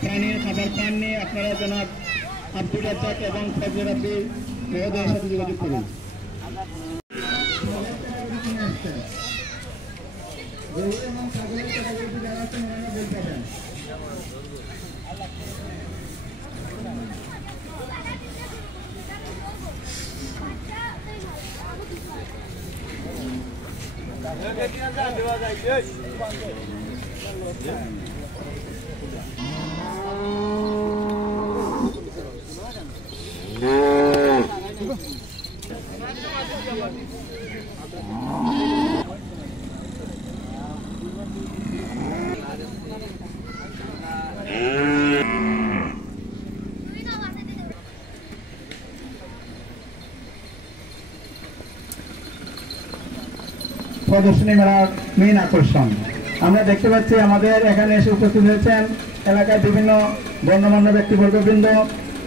প্রাণীর খাবার পাননি আপনারা জনাব আব্দুল রাজ্জাক এবং ফজল রাব্বি মহোদয়ের সাথে যোগাযোগ করুন। প্রদর্শনী মেলার মেইন আকর্ষণ আমরা দেখতে পাচ্ছি আমাদের এখানে এসে উপস্থিত হয়েছেন এলাকার বিভিন্ন গণ্যমান্য ব্যক্তিবর্গবৃন্দ,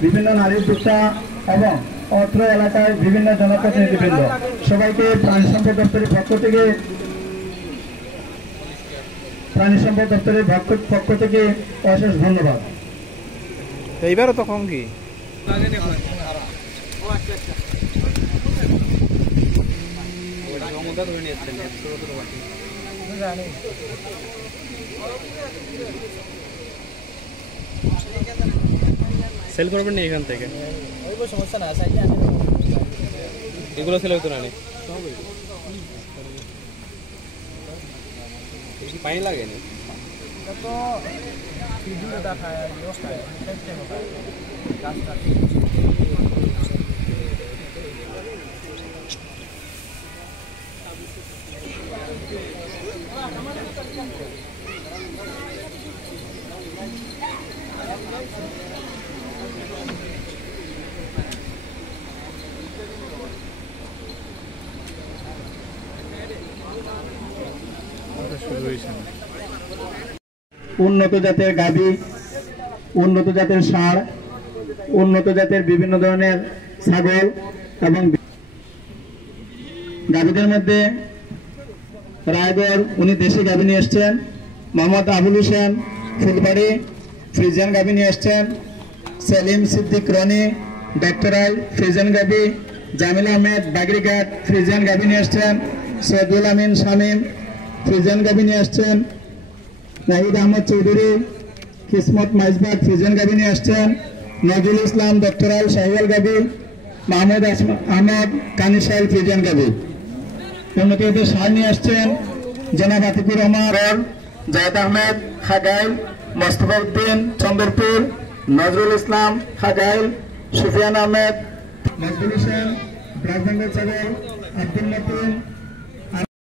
বিভিন্ন নারী উদ্যোক্তা এবং অত্র এলাকার বিভিন্ন জনপ্রতিনিধিবৃন্দ। সবাইকে প্রাণী সম্পদ দপ্তরের পক্ষ থেকে অশেষ ধন্যবাদ। এইবারও তখন কি সেল করবেন না এখান থেকে? সমস্যা না, এগুলো সেল হতো না। পানি লাগে না তো উন্নত জাতের গাভী, উন্নত জাতের ষাঁড়, উন্নত জাতের বিভিন্ন ধরনের ছাগল এবং গাভীদের মধ্যে রায়গড় উনি দেশি গাভী নিয়ে এসছেন। মোহাম্মদ আবুল হোসেন ফুলবাড়ি ফ্রিজিয়ান গাভী নিয়ে এসছেন। সেলিম সিদ্দিক রনি ডক্টরাল ফ্রিজিয়ান গাভী। জামিল আহমেদ বাগরিঘাট ফ্রিজিয়ান গাভী নিয়ে এসছেন। সৈয়দুল আমিন শামীম ফ্রিজিয়ান গাভী নিয়ে এসছেন। নাহিদ আহমদ চৌধুরী কিসমত মাইজবাগ ফ্রিজিয়ান গাভী নিয়ে আসছেন। নজরুল ইসলাম ডক্টরাল শাহিওয়াল গাভী। মাহমুদ আহমদ কানিশাল ফ্রিজিয়ান গাভী। উন্নত জাতের ষাঁড় নিয়ে আসছেন জনাব আতিকুর রহমান, জায়েদ আহমেদ খাগাইল, মোস্তফা উদ্দিন চন্দ্রপুর, নজরুল ইসলাম খাগাইল, সুফিয়ান আহমেদ, নজরুল হোসেন ব্ল্যাক বেঙ্গল ছাগল, আব্দুল মতিন